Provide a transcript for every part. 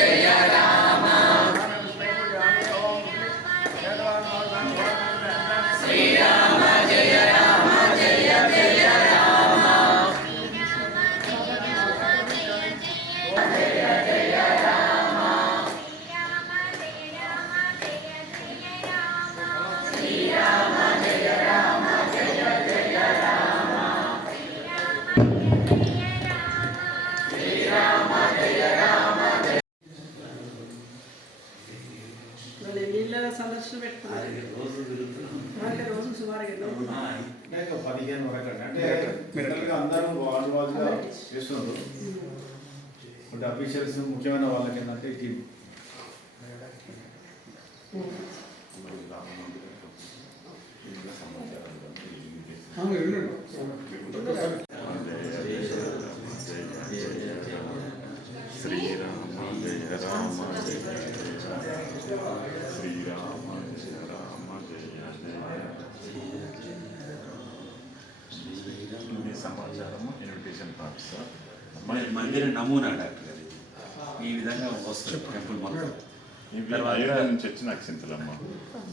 Okay, yeah. సందర్శన పెట్టుకున్నారు. రోజు తిరుగుతున్నాం అలాగే రోజు సుమారుగా ఎన్నో ఇంకా పదిహేను వరకు అంటే మిడల్గా అందరూ వాళ్ళు వాళ్ళుగా చేస్తున్నారు. అంటే అఫీషియల్స్ ముఖ్యమైన వాళ్ళకి ఏంటంటే ఈ టీం. శ్రీరామ జయ రామ జయ జయ శ్రీరామ జయ రామ జయ జయ ఇది సమాచారము ఇన్విటేషన్ కార్డ్ సార్ మన మందిర నమూనా డాక్టర్ గారు ఇది. ఈ విధంగా వస్తుంది టెంపుల్ మొత్తం. అయోధ్య నుంచి వచ్చిన అక్షింతలమ్మ.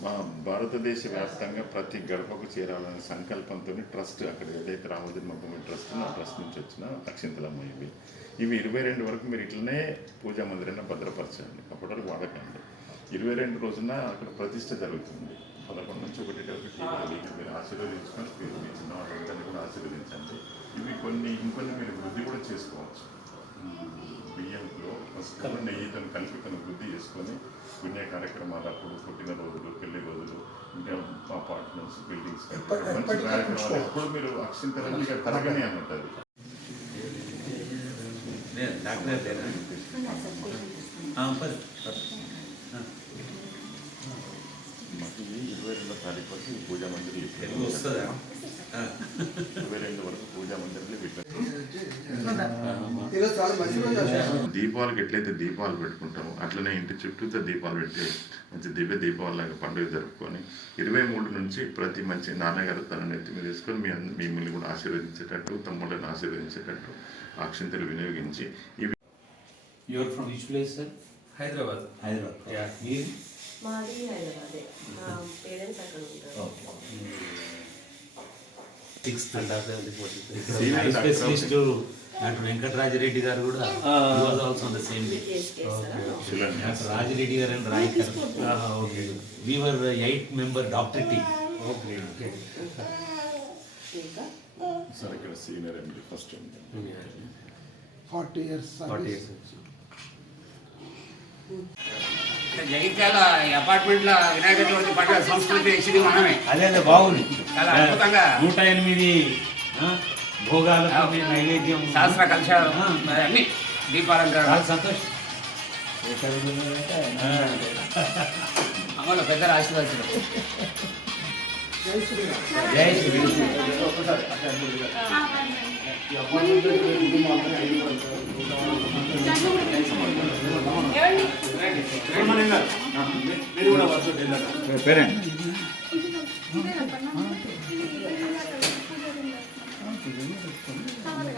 మా భారతదేశ వ్యాప్తంగా ప్రతి గడపకు చేరాలనే సంకల్పంతో ట్రస్ట్ అక్కడ ఏదైతే రామజన్మభూమి ట్రస్ట్ ఆ ట్రస్ట్ నుంచి వచ్చిన అక్షింతలమ్మ ఇవి. ఇవి ఇరవై రెండు వరకు మీరు ఇట్లనే పూజా మందిరాన్ని భద్రపరచండి. అప్పటి వరకు వాడకండి. ఇరవై రెండు రోజున అక్కడ ప్రతిష్ట జరుగుతుంది. ఒకటి మీరు ఆశీర్వదించుకొని మీరు మీ చిన్న వాళ్ళందరినీ కూడా ఆశీర్వదించండి. ఇవి కొన్ని ఇంకొన్ని మీరు వృద్ధి కూడా చేసుకోవచ్చు. బియ్యంలో పసుపు నెయ్యితో కలిపి కొన్ని వృద్ధి చేసుకొని పుణ్య కార్యక్రమాలు అప్పుడు పుట్టిన రోజులు పెళ్ళి రోజులు ఇంకా అపార్ట్మెంట్స్ బిల్డింగ్స్ మంచి కార్యక్రమాలు ఎప్పుడు మీరు అక్షింతలన్నీ తరగని అన్నట్టు అది. లేదు, డాక్టర్ వస్తుందా ఆ. ఇరవై రెండు వరకు పూజా మందిరాలు పెట్టారు. దీపాలకు ఎట్లయితే దీపాలు పెట్టుకుంటామో అట్లనే ఇంటి చుట్టూతో దీపాలు పెట్టి మంచి దివ్య దీపావళిలాగా పండుగ జరుపుకొని ఇరవై మూడు నుంచి ప్రతి మంచి నాన్నగారు తన నెత్తి మీద వేసుకొని మీ మిమ్మల్ని కూడా ఆశీర్వదించేటట్టు తమ్ముళ్ళని ఆశీర్వదించేటట్టు అక్షింతలు వినియోగించి ఇవి are from which place, sir? Hyderabad Hyderabad. Yeah. మీరు? మాది హైదరాబాదే మా పేరెంట్స్ అక్కడ ఉంటారు okay. Sixth and Senior doctor. Specialist doctor Venkatarajareddy గారు కూడా also the same day case చేస్తారా శిలాన్యాసం. డాక్టర్ రాజిరెడ్డి గారు and Rayakar okay we are eight member doctor team okay okay ఇంకా సార్ ఇక్కడ senior MD first forty years forty service. Jagityala అపార్ట్మెంట్ల Vinayaka Chavithi పండుగ సంస్కృతి ఇచ్చింది మనమే. అదే అదే బాగుంది. చాలా అద్భుతంగా. నూట ఎనిమిది మీ నైవేద్యం. శాస్త్ర. మరి అన్ని దీపాలంకరణ. చాలా సంతోషం. అమలు పెద్దల ఆశీర్వదించడం జై శ్రీ. ఒకసారి అట్లా. అనుకుంటున్నా. ఈ అపార్ట్మెంట్ కుటుంబం అందరూ ఐదు మంది ఉన్నారు. ఆ, మీ- మీరు కూడా వర్షం వెళ్ళారు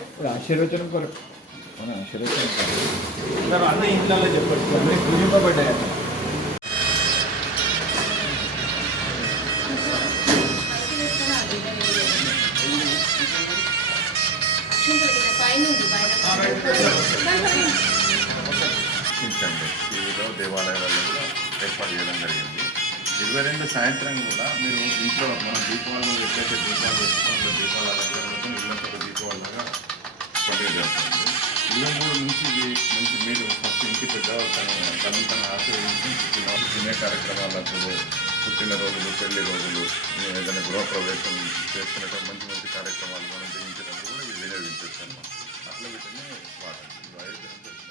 ఇప్పుడు ఆశీర్వచనం కొరకు మన ఆశీర్వచనం కొరకు అన్ని ఇంట్లో చెప్పచ్చు అన్ని పూజింపబడ్డాయి దేవాలయాలలో కూడా ఏర్పాటు చేయడం జరిగింది ఇరవై రెండు సాయంత్రం కూడా మీరు ఇంట్లో మన దీపాలు ఎక్కడైతే దీపాలు పెట్టుకుంటూ దీపాల అలంకరణతో ఇళ్ళంతా దీపావళిగా పండుగ జరుగుతుంది ఇరవై మూడు నుంచి ఇది మంచి మీరు ఫస్ట్ ఇంటి పెద్దవాళ్ళు తన తను తను ఆశీర్వదించి పుట్టిన పుణ్య కార్యక్రమాలకు పుట్టినరోజులు పెళ్ళి రోజులు ఏదైనా గృహప్రవేశం చేసుకునేటప్పుడు మంచి మంచి కార్యక్రమాలు మనం ఇవి వినియోగించవచ్చు అన్నమాట అట్లా వీటిని వాడండి ఇవి